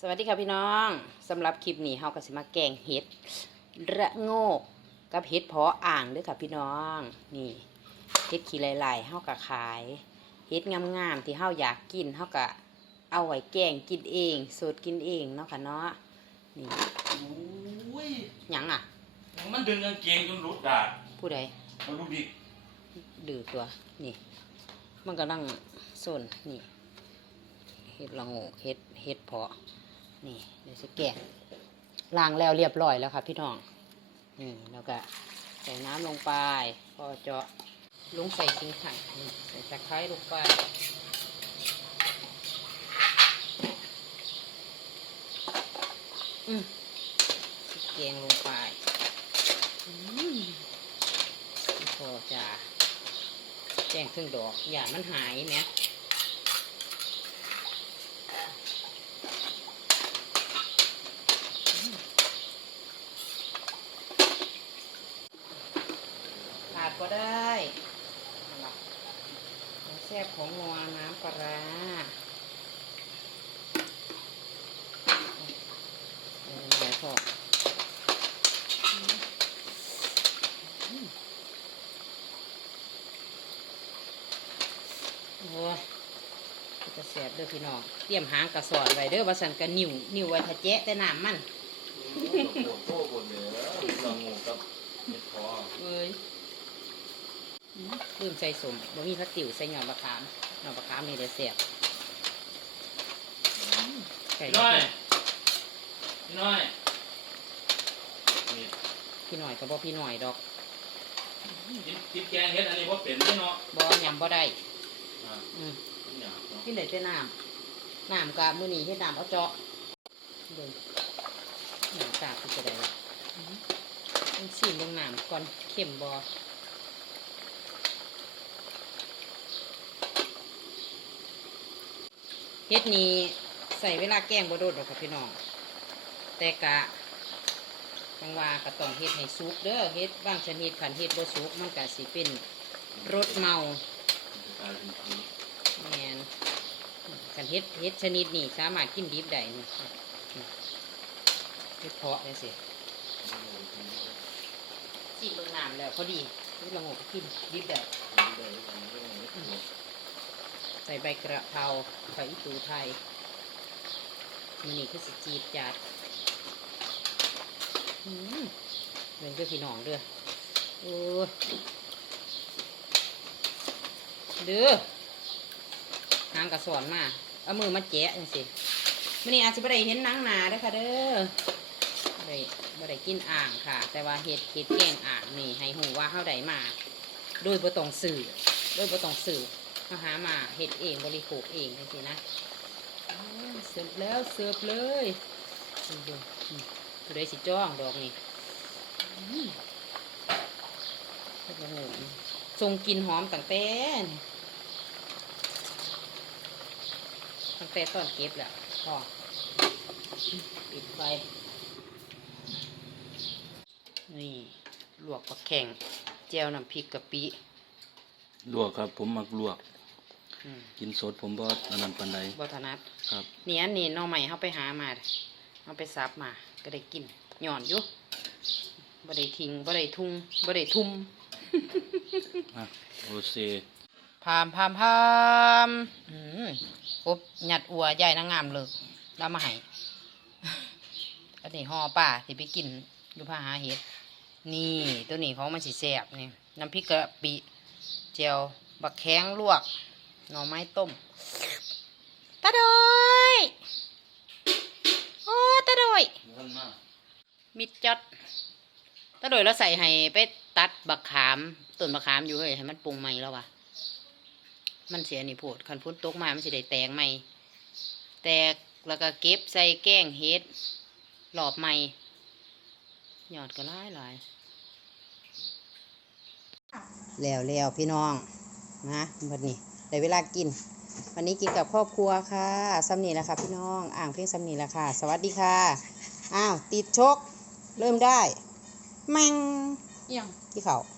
สวัสดีค่ะพี่น้องสำหรับคลิปนี้เฮาก็สิมาแกงเห็ดระโงกกับเห็ดเพาะอ่างเด้วยค่ะพี่น้องนี่เห็ดขี้หลายๆเฮาก็ขายเห็ดงามๆที่เฮาอยากกินเฮาก็เอาไว้แกงกินเองสดกินเองเนาะค่ะเนาะนี่โอ้ยหยังอะมันดึงกางเกงจนรุดดาดผู้ใดมันรุดดิดื้อตัวนี่ มันกำลังส้นนี่เห็ดละโงกเห็ดเห็ดเพาะ นี่เดี๋ยวจะแกะล้างแล้วเรียบร้อยแล้วค่ะพี่น้องนี่แล้วก็ใส่น้ำลงไปพอเจาะลุงใส่ขิงข่นใส่ตะไคร้ลงไปอืมพริกแกงลงไปอืมพอจะแกงเครึ่องดอกอย่ามันหายไหม ก็ได้แซ่บของงัวน้ำปลาเอาหลายพออืมโอ้ยจะแสบเด้อพี่น้อง เตรียมหางกระสอดไว้เด้อว่าสันกระนิ่วนิ่วไว้ทะแจ๊ะแต่น้ำมันโอ้โหบนเลยแล้วเรางูกับเห็ดคอเอ้ย ลืมใส่สมบ่มีผักติ๋วใส่หยอดมะขามหยอดมะขามนี่เดี๋ยวเสียบอืมไก่พี่ดอกน้อยนี่พี่น้อยนี่พี่หน่อยก็บ่พี่หน่อยดอกกินกินแกงเห็ดอันนี้ว่าเป็นด้วยเนาะบ่ยำบ่ได้อ่าอืมทุกอย่างเนาะกินได้แต่น้ำน้ำกะมื้อนี้เฮ็ดน้ำเอาเจาะเบิ่งน้ำกาคือจะได้ละอืมต้องชิมเบิ่งน้ำก่อนเค็มบ่ เฮ็ดนี้ใส่เวลาแกงบ่โดดดอกค่ะพี่น้อง แต่กะจังว่าก็ต้องเฮ็ดให้สุกเด้อเฮ็ดบางชนิดคันเฮ็ดบ่สุกมันก็สิเป็นรสเมากลายเป็นคือแม่นคันเฮ็ดเฮ็ดชนิดนี้สามารถกินดิบได้นี่เฮ็ดเพาะได้สิจีเบิ่งน้ำแล้วพอดีนี่ละงกกินดิบได้ ใส่ใบกระเพราใส่อีตูไทยมันนี่คือสจีดจัดอืมเบิ่งเด้อพี่น้องเด้อโอ้เด้อหางกระสอนมาเอามือมาแจะจังสิมันนี้อาจจะไม่ได้เห็นนังหนาเด้อค่ะเด้อไม่ได้ไม่ได้กินอ่างค่ะ แต่ว่าเห็ดเห็ดแกงอ่างนี่ให้หูว่าเฮาได้มาโดยบ่ต้องสื่อโดยบ่ต้องสื่อ เฮาหามาเห็ดเองบริโภคเองจังสินะอ้าวเสิร์ฟแล้วเสิร์ฟเลยนี่ดูนี่ผู้ใดสิจ้องดอกนี่อืมโอ้โหทรงกลินหอมตั้งแต่นี่ตั้งแต่ต้นเก็บแหละพอปิดไฟ นี่ ลวกปลาแข็งแจวน้ำพริกกะปิ ลวกครับ ผมมักลวกอืม กินสดผมบ่อันนั้นปานใดบถนัดครับนี่อันนี้หน้องใหม่เขาไปหามาเขาไปซับมา ก็ได้กินหย่อนอยู่บ่ได้ทิ้งบ่ได้ทุ่งบ่ได้ทุ่มอะโอเซพามพามพามอืมปุ๊บหยัดอัวใหญ่นางงามเลิกแล้วมาให้อันนี้ห่อป่าที่ไปกินอยู่ผ้าหาเห็ดนี่ตัวนี้ของมันสิแสบนี่น้ำพริกกะปิเจียวบักแข้งลวก หน่อไม้ต้มตาโดยโอ้ตาโดยท่านมากมิดจัดตาโดยเราใส่ให้ไปตัดบักขามต้นบักขามอยู่เฮ้ยให้มันปรุงใหม่แล้ววะมันเสียนี่โพดคันพุ้นตกมามันสิได้แตงใหม่แตกแล้วก็เก็บใส่แกงเฮ็ดหลอบใหม่หยอดก็หลายหลายแล้วแล้วพี่น้องนะวันนี้ ได้เวลากิน วันนี้กินกับครอบครัวค่ะซ้ำนี่แหละค่ะพี่น้องอ่างเพียงซ้ำนี่แหละค่ะ สวัสดีค่ะ อ้าวติดชก เริ่มได้ แมงอย่างที่เขาเ